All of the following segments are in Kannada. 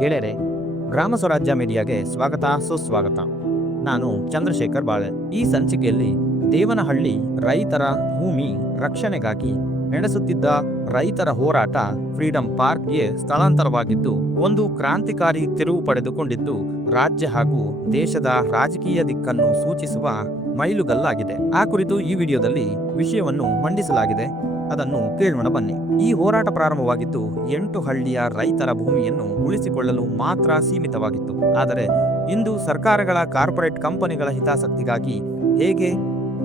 ಗೆಳೆಯರೆ, ಗ್ರಾಮ ಸ್ವರಾಜ್ಯ ಮೀಡಿಯಾಗೆ ಸ್ವಾಗತ ಸುಸ್ವಾಗತ. ನಾನು ಚಂದ್ರಶೇಖರ್ ಬಾಳೆ. ಈ ಸಂಚಿಕೆಯಲ್ಲಿ ದೇವನಹಳ್ಳಿ ರೈತರ ಭೂಮಿ ರಕ್ಷಣೆಗಾಗಿ ನಡೆಸುತ್ತಿದ್ದ ರೈತರ ಹೋರಾಟ ಫ್ರೀಡಂ ಪಾರ್ಕ್ಗೆ ಸ್ಥಳಾಂತರವಾಗಿದ್ದು ಒಂದು ಕ್ರಾಂತಿಕಾರಿ ತಿರುವು ಪಡೆದುಕೊಂಡಿದ್ದು ರಾಜ್ಯ ಹಾಗೂ ದೇಶದ ರಾಜಕೀಯ ದಿಕ್ಕನ್ನು ಸೂಚಿಸುವ ಮೈಲುಗಲ್ಲಾಗಿದೆ. ಆ ಕುರಿತು ಈ ವಿಡಿಯೋದಲ್ಲಿ ವಿಷಯವನ್ನು ಮಂಡಿಸಲಾಗಿದೆ. ಅದನ್ನು ಕೇಳೋಣ ಬನ್ನಿ. ಈ ಹೋರಾಟ ಪ್ರಾರಂಭವಾಗಿದ್ದು 8 ಹಳ್ಳಿಯ ರೈತರ ಭೂಮಿಯನ್ನು ಉಳಿಸಿಕೊಳ್ಳಲು ಮಾತ್ರ ಸೀಮಿತವಾಗಿತ್ತು. ಆದರೆ ಇಂದು ಸರ್ಕಾರಗಳ ಕಾರ್ಪೊರೇಟ್ ಕಂಪನಿಗಳ ಹಿತಾಸಕ್ತಿಗಾಗಿ ಹೇಗೆ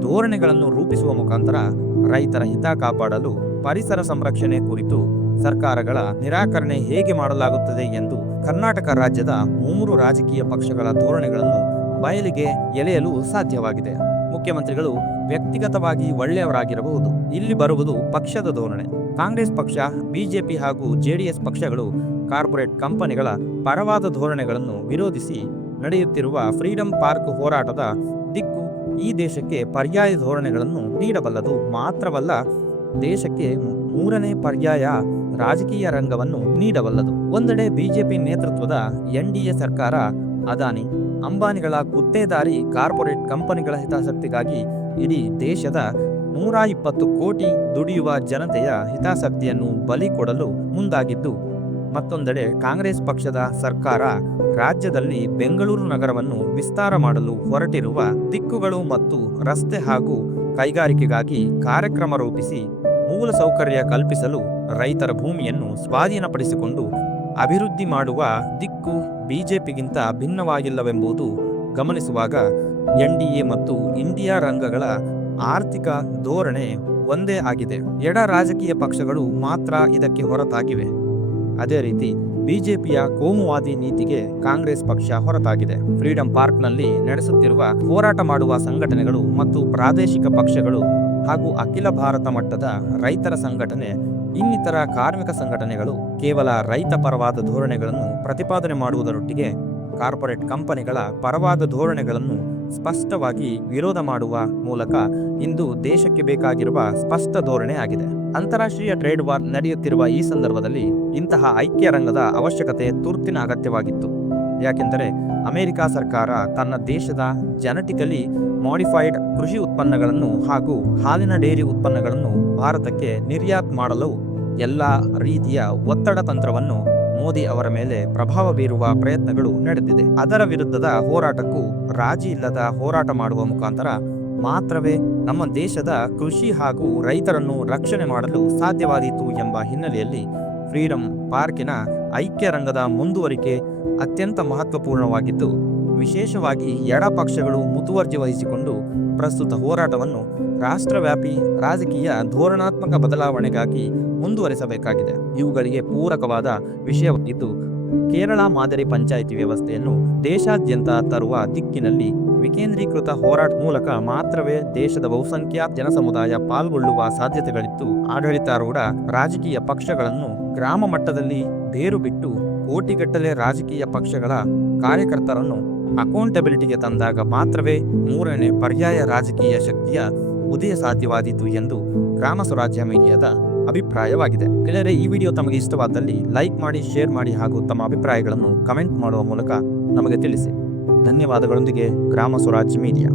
ಧೋರಣೆಗಳನ್ನು ರೂಪಿಸುವ ಮುಖಾಂತರ ರೈತರ ಹಿತ ಕಾಪಾಡಲು ಪರಿಸರ ಸಂರಕ್ಷಣೆ ಕುರಿತು ಸರ್ಕಾರಗಳ ನಿರಾಕರಣೆ ಹೇಗೆ ಮಾಡಲಾಗುತ್ತದೆ ಎಂದು ಕರ್ನಾಟಕ ರಾಜ್ಯದ 3 ರಾಜಕೀಯ ಪಕ್ಷಗಳ ಧೋರಣೆಗಳನ್ನು ಬಯಲಿಗೆ ಎಳೆಯಲು ಸಾಧ್ಯವಾಗಿದೆ. ಮುಖ್ಯಮಂತ್ರಿಗಳು ವ್ಯಕ್ತಿಗತವಾಗಿ ಒಳ್ಳೆಯವರಾಗಿರಬಹುದು. ಇಲ್ಲಿ ಬರುವುದು ಪಕ್ಷದ ಧೋರಣೆ. ಕಾಂಗ್ರೆಸ್ ಪಕ್ಷ, ಬಿಜೆಪಿ ಹಾಗೂ ಜೆಡಿಎಸ್ ಪಕ್ಷಗಳು ಕಾರ್ಪೊರೇಟ್ ಕಂಪನಿಗಳ ಪರವಾದ ಧೋರಣೆಗಳನ್ನು ವಿರೋಧಿಸಿ ನಡೆಯುತ್ತಿರುವ ಫ್ರೀಡಂ ಪಾರ್ಕ್ ಹೋರಾಟದ ದಿಕ್ಕು ಈ ದೇಶಕ್ಕೆ ಪರ್ಯಾಯ ಧೋರಣೆಗಳನ್ನು ನೀಡಬಲ್ಲದು. ಮಾತ್ರವಲ್ಲ, ದೇಶಕ್ಕೆ 3ನೇ ಪರ್ಯಾಯ ರಾಜಕೀಯ ರಂಗವನ್ನು ನೀಡಬಲ್ಲದು. ಒಂದೆಡೆ ಬಿಜೆಪಿ ನೇತೃತ್ವದ ಎನ್ಡಿಎ ಸರ್ಕಾರ ಅದಾನಿ, ಅಂಬಾನಿಗಳ ಗುತ್ತೇದಾರಿ ಕಾರ್ಪೊರೇಟ್ ಕಂಪನಿಗಳ ಹಿತಾಸಕ್ತಿಗಾಗಿ ಇಡೀ ದೇಶದ 120 ಕೋಟಿ ದುಡಿಯುವ ಜನತೆಯ ಹಿತಾಸಕ್ತಿಯನ್ನು ಬಲಿ ಕೊಡಲು ಮುಂದಾಗಿದ್ದು, ಮತ್ತೊಂದೆಡೆ ಕಾಂಗ್ರೆಸ್ ಪಕ್ಷದ ಸರ್ಕಾರ ರಾಜ್ಯದಲ್ಲಿ ಬೆಂಗಳೂರು ನಗರವನ್ನು ವಿಸ್ತಾರ ಮಾಡಲು ಹೊರಟಿರುವ ದಿಕ್ಕುಗಳು ಮತ್ತು ರಸ್ತೆ ಹಾಗೂ ಕೈಗಾರಿಕೆಗಾಗಿ ಕಾರ್ಯಕ್ರಮ ರೂಪಿಸಿ ಮೂಲಸೌಕರ್ಯ ಕಲ್ಪಿಸಲು ರೈತರ ಭೂಮಿಯನ್ನು ಸ್ವಾಧೀನಪಡಿಸಿಕೊಂಡು ಅಭಿವೃದ್ಧಿ ಮಾಡುವ ದಿಕ್ಕು ಬಿಜೆಪಿಗಿಂತ ಭಿನ್ನವಾಗಿಲ್ಲವೆಂಬುದು ಗಮನಿಸುವಾಗ ಎನ್ಡಿಎ ಮತ್ತು ಇಂಡಿಯಾ ರಂಗಗಳ ಆರ್ಥಿಕ ಧೋರಣೆ ಒಂದೇ ಆಗಿದೆ. ಎಡ ರಾಜಕೀಯ ಪಕ್ಷಗಳು ಮಾತ್ರ ಇದಕ್ಕೆ ಹೊರತಾಗಿವೆ. ಅದೇ ರೀತಿ ಬಿಜೆಪಿಯ ಕೋಮುವಾದಿ ನೀತಿಗೆ ಕಾಂಗ್ರೆಸ್ ಪಕ್ಷ ಹೊರತಾಗಿದೆ. ಫ್ರೀಡಂ ಪಾರ್ಕ್ನಲ್ಲಿ ನಡೆಸುತ್ತಿರುವ ಹೋರಾಟ ಮಾಡುವ ಸಂಘಟನೆಗಳು ಮತ್ತು ಪ್ರಾದೇಶಿಕ ಪಕ್ಷಗಳು ಹಾಗೂ ಅಖಿಲ ಭಾರತ ಮಟ್ಟದ ರೈತರ ಸಂಘಟನೆ, ಇನ್ನಿತರ ಕಾರ್ಮಿಕ ಸಂಘಟನೆಗಳು ಕೇವಲ ರೈತ ಪರವಾದ ಧೋರಣೆಗಳನ್ನು ಪ್ರತಿಪಾದನೆ ಮಾಡುವುದರೊಟ್ಟಿಗೆ ಕಾರ್ಪೊರೇಟ್ ಕಂಪನಿಗಳ ಪರವಾದ ಧೋರಣೆಗಳನ್ನು ಸ್ಪಷ್ಟವಾಗಿ ವಿರೋಧ ಮಾಡುವ ಮೂಲಕ ಇಂದು ದೇಶಕ್ಕೆ ಬೇಕಾಗಿರುವ ಸ್ಪಷ್ಟ ಧೋರಣೆ ಆಗಿದೆ. ಅಂತಾರಾಷ್ಟ್ರೀಯ ಟ್ರೇಡ್ ವಾರ್ ನಡೆಯುತ್ತಿರುವ ಈ ಸಂದರ್ಭದಲ್ಲಿ ಇಂತಹ ಐಕ್ಯ ರಂಗದ ಅವಶ್ಯಕತೆ ತುರ್ತಿನ ಅಗತ್ಯವಾಗಿತ್ತು. ಯಾಕೆಂದರೆ ಅಮೆರಿಕ ಸರ್ಕಾರ ತನ್ನ ದೇಶದ ಜೆನೆಟಿಕಲಿ ಮಾಡಿಫೈಡ್ ಕೃಷಿ ಉತ್ಪನ್ನಗಳನ್ನು ಹಾಗೂ ಹಾಲಿನ ಡೈರಿ ಉತ್ಪನ್ನಗಳನ್ನು ಭಾರತಕ್ಕೆ ನಿರ್ಯಾತ್ ಮಾಡಲು ಎಲ್ಲ ರೀತಿಯ ಒತ್ತಡ ತಂತ್ರವನ್ನು ಮೋದಿ ಅವರ ಮೇಲೆ ಪ್ರಭಾವ ಬೀರುವ ಪ್ರಯತ್ನಗಳು ನಡೆದಿದೆ. ಅದರ ವಿರುದ್ಧದ ಹೋರಾಟಕ್ಕೂ ರಾಜಿ ಇಲ್ಲದ ಹೋರಾಟ ಮಾಡುವ ಮುಖಾಂತರ ಮಾತ್ರವೇ ನಮ್ಮ ದೇಶದ ಕೃಷಿ ಹಾಗೂ ರೈತರನ್ನು ರಕ್ಷಣೆ ಮಾಡಲು ಸಾಧ್ಯವಾದೀತು ಎಂಬ ಹಿನ್ನೆಲೆಯಲ್ಲಿ ಫ್ರೀಡಂ ಪಾರ್ಕಿನ ಐಕ್ಯ ರಂಗದ ಮುಂದುವರಿಕೆ ಅತ್ಯಂತ ಮಹತ್ವಪೂರ್ಣವಾಗಿದ್ದು, ವಿಶೇಷವಾಗಿ ಎಡ ಪಕ್ಷಗಳು ಮುತುವರ್ಜಿ ವಹಿಸಿಕೊಂಡು ಪ್ರಸ್ತುತ ಹೋರಾಟವನ್ನು ರಾಷ್ಟ್ರವ್ಯಾಪಿ ರಾಜಕೀಯ ಧೋರಣಾತ್ಮಕ ಬದಲಾವಣೆಗಾಗಿ ಮುಂದುವರೆಸಬೇಕಾಗಿದೆ. ಇವುಗಳಿಗೆ ಪೂರಕವಾದ ವಿಷಯವಾಗಿದ್ದು, ಕೇರಳ ಮಾದರಿ ಪಂಚಾಯಿತಿ ವ್ಯವಸ್ಥೆಯನ್ನು ದೇಶಾದ್ಯಂತ ತರುವ ದಿಕ್ಕಿನಲ್ಲಿ ವಿಕೇಂದ್ರೀಕೃತ ಹೋರಾಟ ಮೂಲಕ ಮಾತ್ರವೇ ದೇಶದ ಬಹುಸಂಖ್ಯಾತ ಜನಸಮುದಾಯ ಪಾಲ್ಗೊಳ್ಳುವ ಸಾಧ್ಯತೆಗಳಿದ್ದು, ಆಡಳಿತಾರೂಢ ರಾಜಕೀಯ ಪಕ್ಷಗಳನ್ನು ಗ್ರಾಮ ಮಟ್ಟದಲ್ಲಿ ಬೇರು ಬಿಟ್ಟು ಕೋಟಿಗಟ್ಟಲೆ ರಾಜಕೀಯ ಪಕ್ಷಗಳ ಕಾರ್ಯಕರ್ತರನ್ನು ಅಕೌಂಟಬಿಲಿಟಿಗೆ ತಂದಾಗ ಮಾತ್ರವೇ 3ನೇ ಪರ್ಯಾಯ ರಾಜಕೀಯ ಶಕ್ತಿಯ ಉದಯ ಸಾಧ್ಯವಾದೀತು ಎಂದು ಗ್ರಾಮ ಸ್ವರಾಜ್ಯ ಮೀಡಿಯಾದ ಅಭಿಪ್ರಾಯವಾಗಿದೆ. ಗೆಳೆಯರೆ, ಈ ವಿಡಿಯೋ ತಮಗೆ ಇಷ್ಟವಾದಲ್ಲಿ ಲೈಕ್ ಮಾಡಿ, ಶೇರ್ ಮಾಡಿ ಹಾಗೂ ತಮ್ಮ ಅಭಿಪ್ರಾಯಗಳನ್ನು ಕಮೆಂಟ್ ಮಾಡುವ ಮೂಲಕ ನಮಗೆ ತಿಳಿಸಿ. ಧನ್ಯವಾದಗಳೊಂದಿಗೆ ಗ್ರಾಮ ಸ್ವರಾಜ್ಯ ಮೀಡಿಯಾ.